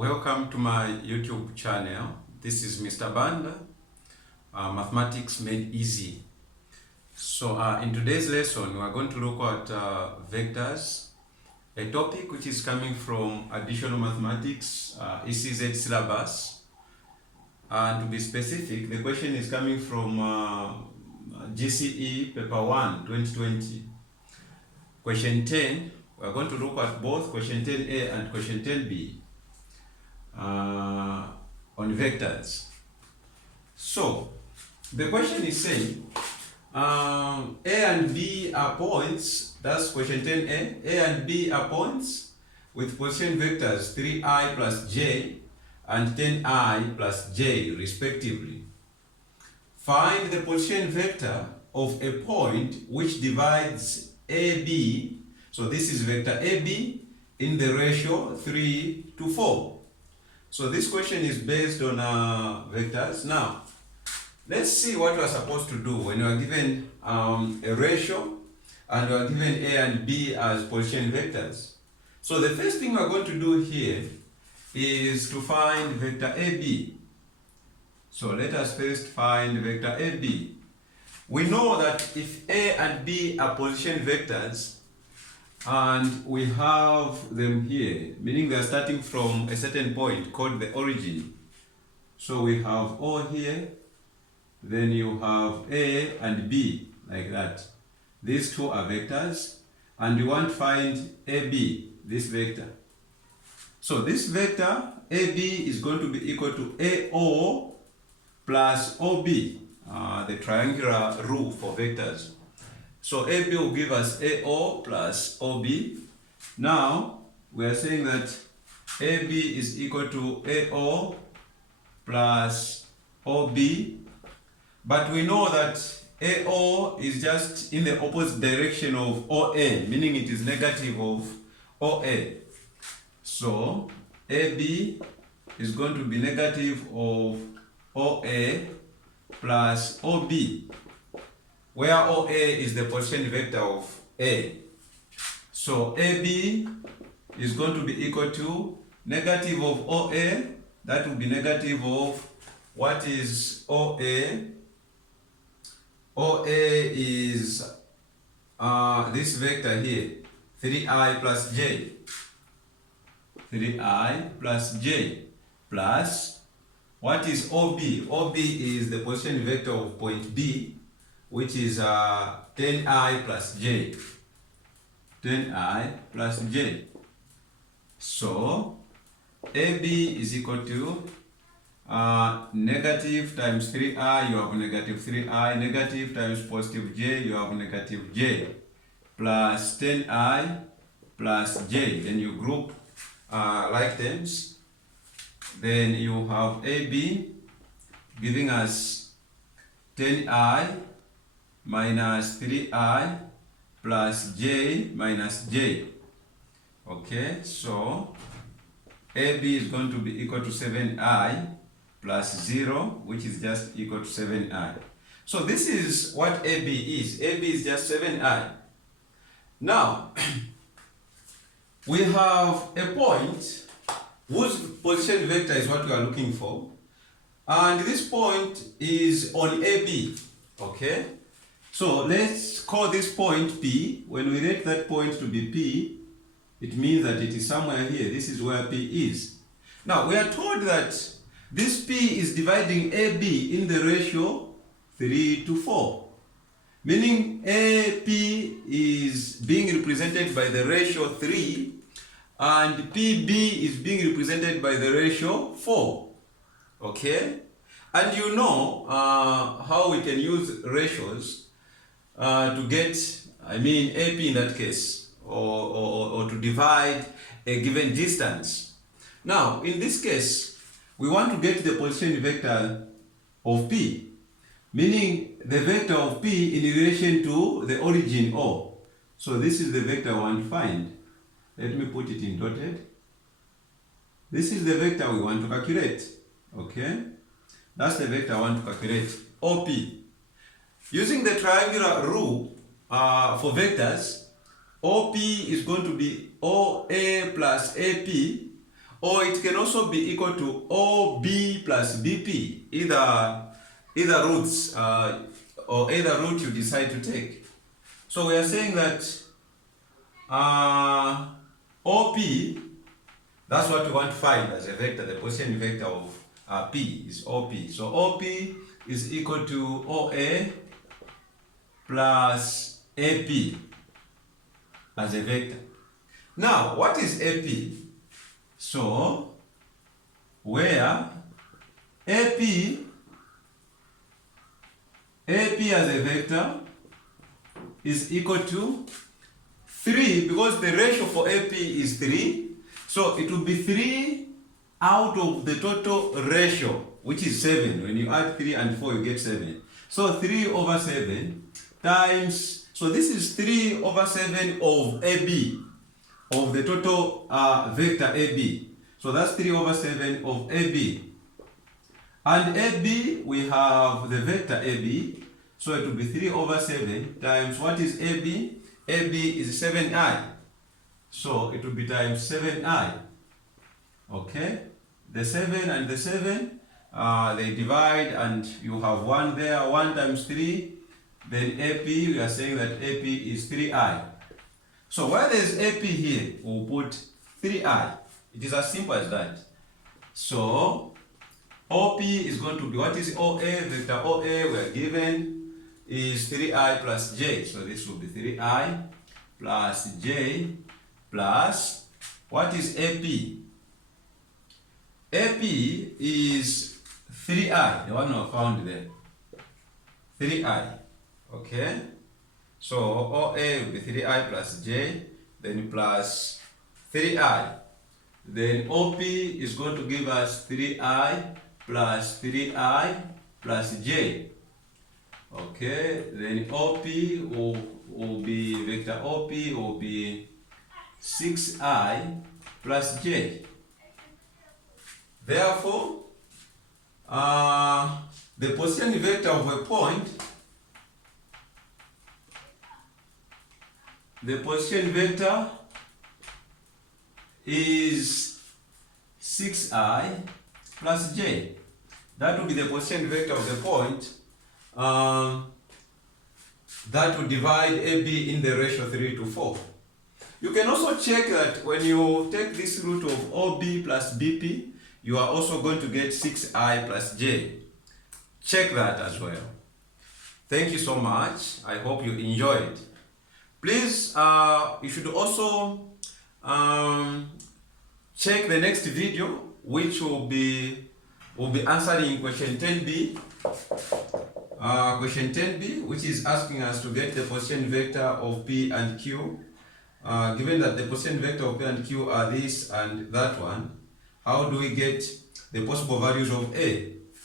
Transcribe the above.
Welcome to my YouTube channel. This is Mr. Banda, Mathematics Made Easy. So in today's lesson, we are going to look at vectors, a topic which is coming from Additional Mathematics, ECZ syllabus. And to be specific, the question is coming from GCE Paper 1, 2020. Question 10, we are going to look at both question 10A and question 10B. On vectors. So the question is saying A and B are points. That's question 10A. A and B are points with position vectors 3i plus j and 10i plus j respectively. Find the position vector of a point which divides AB. So this is vector AB in the ratio 3 to 4. So this question is based on vectors. Now, let's see what we are supposed to do when we are given a ratio and we are given A and B as position vectors. So the first thing we are going to do here is to find vector AB. So let us first find vector AB. We know that if A and B are position vectors, and we have them here, meaning they are starting from a certain point called the origin. So we have O here, then you have A and B, like that. These two are vectors, and you want to find AB, this vector. So this vector, AB, is going to be equal to AO plus OB, the triangular rule for vectors. So AB will give us AO plus OB. Now, we are saying that AB is equal to AO plus OB. But we know that AO is just in the opposite direction of OA, meaning it is negative of OA. So, AB is going to be negative of OA plus OB, where OA is the position vector of A. So AB is going to be equal to negative of OA. That will be negative of, what is OA? OA is this vector here, 3i plus j. 3i plus j plus, what is OB? OB is the position vector of point B, which is 10i plus j. 10i plus j. So AB is equal to negative times 3i, you have negative 3i, negative times positive j, you have negative j, plus 10i plus j. Then you group like terms. Then you have AB giving us 10i minus 3i plus j minus j. Okay, so AB is going to be equal to 7i plus 0, which is just equal to 7i. So this is what AB is. AB is just 7i. Now, we have a point whose position vector is what we are looking for. And this point is on AB. Okay? So let's call this point P. When we rate that point to be P, it means that it is somewhere here. This is where P is. Now, we are told that this P is dividing AB in the ratio 3 to 4. Meaning AP is being represented by the ratio 3 and PB is being represented by the ratio 4. Okay? And you know how we can use ratios to get, AP in that case, or to divide a given distance. Now, in this case, we want to get the position vector of P, meaning the vector of P in relation to the origin O. So this is the vector I want to find. Let me put it in dotted. This is the vector we want to calculate. Okay? That's the vector I want to calculate, OP. Using the triangular rule for vectors, OP is going to be OA plus AP or it can also be equal to OB plus BP, either routes or either route you decide to take. So we are saying that OP, that's what we want to find as a vector. The position vector of P is OP. So OP is equal to OA plus AP as a vector. Now, what is AP? So, where AP as a vector is equal to 3, because the ratio for AP is 3. So it will be 3 out of the total ratio, which is 7. When you add 3 and 4, you get 7. So 3 over 7 times, so this is 3 over 7 of AB, of the total vector AB. So that's 3 over 7 of AB. And AB, we have the vector AB. So it will be 3 over 7 times, what is AB? AB is 7i. So it will be times 7i. Okay? The 7 and the 7, they divide and you have 1 there. 1 times 3. Then AP, we are saying that AP is 3i. So where there is AP here, we'll put 3i. It is as simple as that. So OP is going to be, what is OA? Vector OA we are given is 3i plus j. So this will be 3i plus j plus, what is AP? AP is 3i, the one we found there. 3i. Okay? So OA will be 3i plus j, then plus 3i. Then OP is going to give us 3i plus 3i plus j. Okay, then OP will be, vector OP will be 6i plus j. Therefore, the position vector of a point, the position vector is 6i plus j. That will be the position vector of the point that will divide AB in the ratio 3 to 4. You can also check that when you take this root of OB plus BP, you are also going to get 6i plus j. Check that as well. Thank you so much. I hope you enjoyed. Please, you should also check the next video, which will be answering question 10b. Question 10b, which is asking us to get the position vector of P and Q. Given that the position vector of P and Q are this and that one, how do we get the possible values of A?